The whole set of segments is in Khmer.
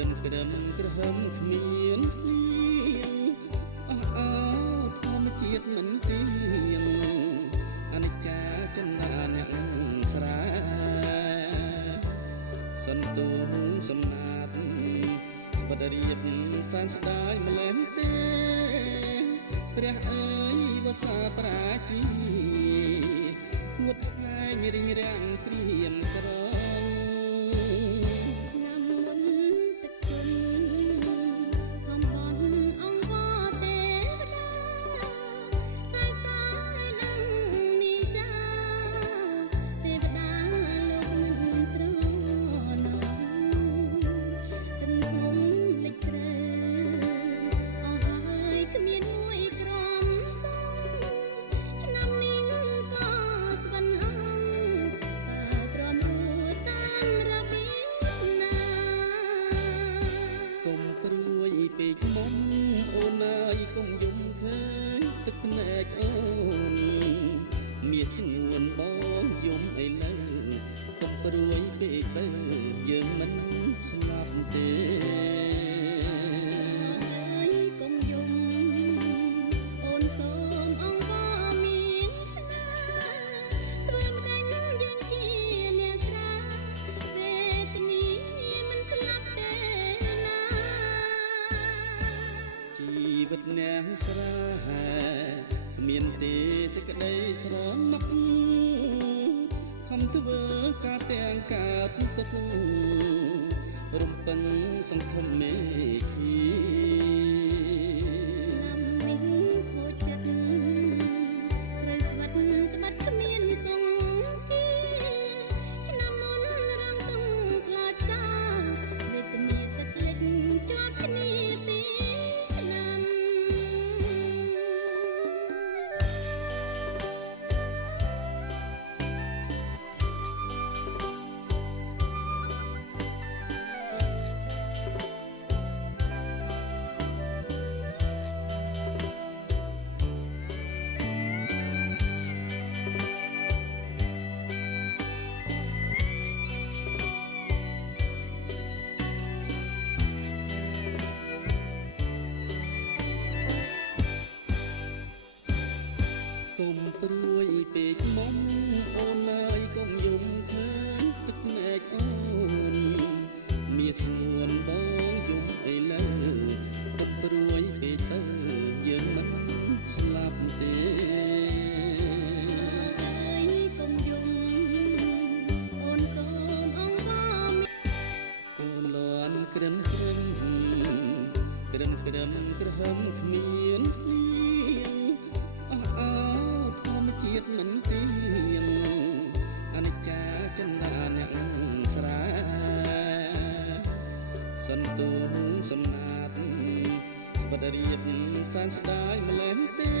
រឹមក្រឹមក្រហមគ្មានព្រៀងអស់អោធម្មជាតិមិនទៀងអនិច្ចាចន្ទាអ្នកស្រាសន្ទូសំណាបស្បិតរៀបសែនស្ដាយម្លែងទេព្រះអើយវសាប្រាជីងួតផ្លែងរិញរាំងព្រៀមក្រពេកមុំអូនអើយកុំយំឃើញទឹកភ្នែកអូនមានស្ងួនបងយំអីលើកុំព្រួយពេកទៅយើងមិនស្លាប់ទេជីវិតអ្នកស្រាគ្មានទេសេចក្តីស្រណប់ខំធ្វើការទាំងកើតទឹករំពឹងសង្ឃឹមមេឃីឆ្នាំនេះខូចចិត្តស្រីស្វិតត្បិតគ្មានគង់ទីឆ្នាំមុនរំទងខ្លោចសាវេទនាទឹកលិចជាប់គ្នាពីកុំព្រួយពេកមុំអូនអើយកុំយំឃើញទឹកភ្នែកអូនមានស្ងួនបងយំអីលើកុំព្រួយពេកទៅយើងមិនស្លាប់ទេអើយកុំយំអូនសូមអង្វរកូនលន់ក្រឹមក្រឹមក្រឹមក្រឹមក្រហមគ្មានព្រៀងអស់អោធម្មជាតិមិនទៀងអនិច្ចាចន្ទាអ្នកស្រាសន្ទូសំណាបស្បិតរៀបសែនស្ដាយម្លែងទេ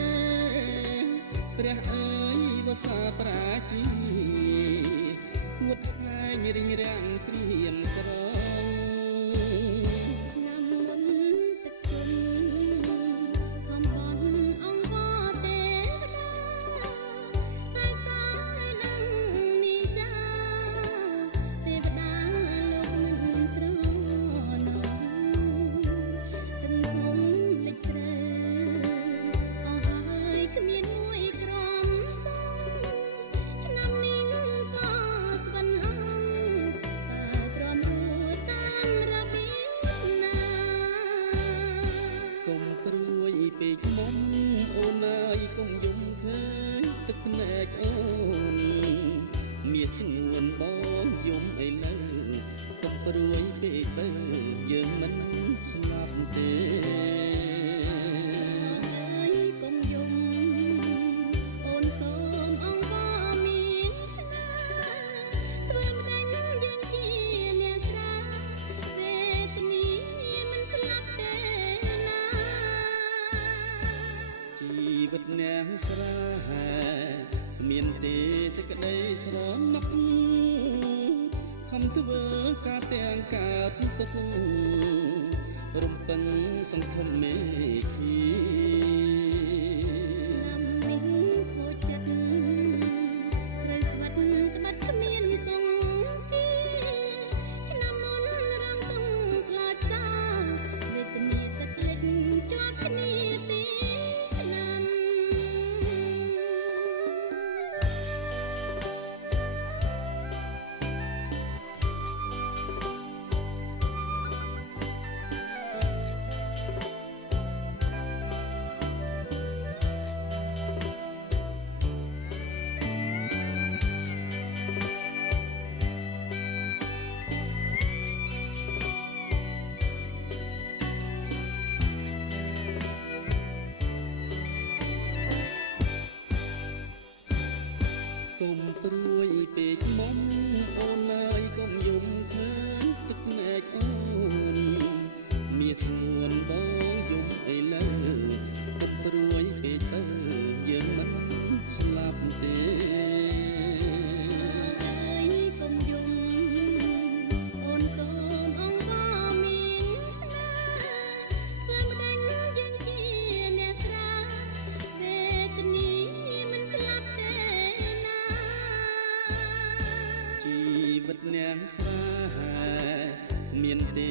ព្រះអើយវសាប្រាជីងួតផ្លែងរិញរាំងព្រៀមក្រពេកមុំអូនអើយកុំយំឃើញទឹកភ្នែកអូនមានស្ងួនបងយំអីលើកុំព្រួយពេកទៅយើងមិនស្លាប់ទេកុំយំអូនសូមអង្វរមានស្នាធ្វើម្ដេចយើងជាអ្នកស្រាវេទនាមិនស្លាប់ទេជីវិតអ្នកស្រាគ្មានទេសេចក្តីស្រណប់ខំធ្វើការទាំងកើតទឹករំពឹងសង្ឃឹមមេឃីឆ្នាំនេះខូចចិត្តស្រីស្វិតត្បិតគ្មានគង់ទីឆ្នាំមុនរំទងខ្លោចសា ស្រែមានទេ